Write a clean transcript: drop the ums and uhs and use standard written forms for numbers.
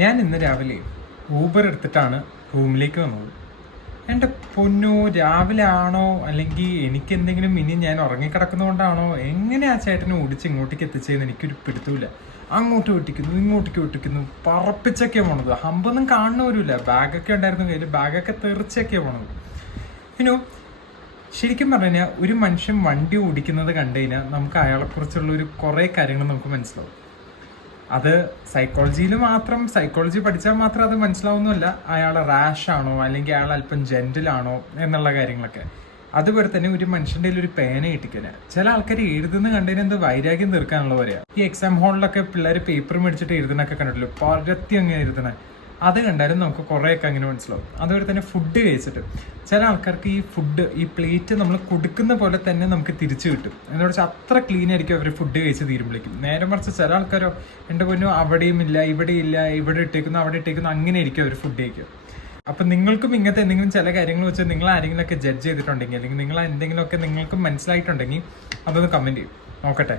ഞാൻ ഇന്ന് രാവിലെ ഊബർ എടുത്തിട്ടാണ് റൂമിലേക്ക് വന്നത്. എൻ്റെ പൊന്നോ, രാവിലെ ആണോ അല്ലെങ്കിൽ എനിക്ക് എന്തെങ്കിലും ഇനി ഞാൻ ഉറങ്ങിക്കിടക്കുന്നതുകൊണ്ടാണോ എങ്ങനെ ആ ചേട്ടനെ ഓടിച്ച് ഇങ്ങോട്ടേക്ക് എത്തിച്ചതെന്ന് എനിക്കൊരു പിടുത്തമില്ല. അങ്ങോട്ട് ഒട്ടിക്കുന്നു, ഇങ്ങോട്ടേക്ക് ഒട്ടിക്കുന്നു, പറപ്പിച്ചൊക്കെയാണ് പോണത്. ഹമ്പൊന്നും കാണുന്നവരുമില്ല. ബാഗൊക്കെ ഉണ്ടായിരുന്നു കയ്യിൽ, ബാഗൊക്കെ തെറിച്ചൊക്കെയാണ് പോണത്. പിന്നെ ശരിക്കും പറഞ്ഞു കഴിഞ്ഞാൽ ഒരു മനുഷ്യൻ വണ്ടി ഓടിക്കുന്നത് കണ്ടു കഴിഞ്ഞാൽ നമുക്ക് അയാളെക്കുറിച്ചുള്ള ഒരു കുറേ കാര്യങ്ങൾ നമുക്ക് മനസ്സിലാവും. അത് സൈക്കോളജി പഠിച്ചാൽ മാത്രം അത് മനസ്സിലാവുന്നല്ല. അയാൾ റാഷ് ആണോ അല്ലെങ്കിൽ അയാൾ അല്പം ജെന്റിലാണോ എന്നുള്ള കാര്യങ്ങളൊക്കെ. അതുപോലെ തന്നെ ഒരു മനുഷ്യൻ്റെ ഒരു പേന കിട്ടിക്കല ചില ആൾക്കാർ എഴുതുന്ന കണ്ടതിന് എന്ത് വൈരാഗ്യം തീർക്കാനുള്ള പറയാ. ഈ എക്സാം ഹാളിലൊക്കെ പിള്ളേർ പേപ്പർ മേടിച്ചിട്ട് എഴുതുന്നൊക്കെ കണ്ടിട്ടില്ല, പരത്തി അങ്ങനെ എഴുതണേ. അത് കണ്ടാലും നമുക്ക് കുറേയൊക്കെ അങ്ങനെ മനസ്സിലാവും. അതുപോലെ തന്നെ ഫുഡ് കഴിച്ചിട്ട് ചില ആൾക്കാർക്ക് ഈ പ്ലേറ്റ് നമ്മൾ കൊടുക്കുന്ന പോലെ തന്നെ നമുക്ക് തിരിച്ചു കിട്ടും. എന്ന് വെച്ചാൽ അത്ര ക്ലീൻ ആയിരിക്കും അവർ ഫുഡ് കഴിച്ച് തീരുമ്പോഴേക്കും. നേരെ മറിച്ച് ചില ആൾക്കാരോ എൻ്റെ പൊന്നോ അവിടെയും ഇല്ല, ഇവിടെ ഇല്ല, ഇവിടെ ഇട്ടേക്കുന്നു, അവിടെ ഇട്ടേക്കുന്നു, അങ്ങനെ ആയിരിക്കും അവർ ഫുഡ് കഴിക്കുക. അപ്പം നിങ്ങൾക്കും ഇങ്ങനത്തെ എന്തെങ്കിലും ചില കാര്യങ്ങൾ വെച്ച് നിങ്ങൾ ആരെങ്കിലുമൊക്കെ ജഡ്ജ് ചെയ്തിട്ടുണ്ടെങ്കിൽ അല്ലെങ്കിൽ നിങ്ങൾ എന്തെങ്കിലുമൊക്കെ നിങ്ങൾക്കും മനസ്സിലായിട്ടുണ്ടെങ്കിൽ അതൊന്ന് കമൻറ്റ് ചെയ്യും, നോക്കട്ടെ.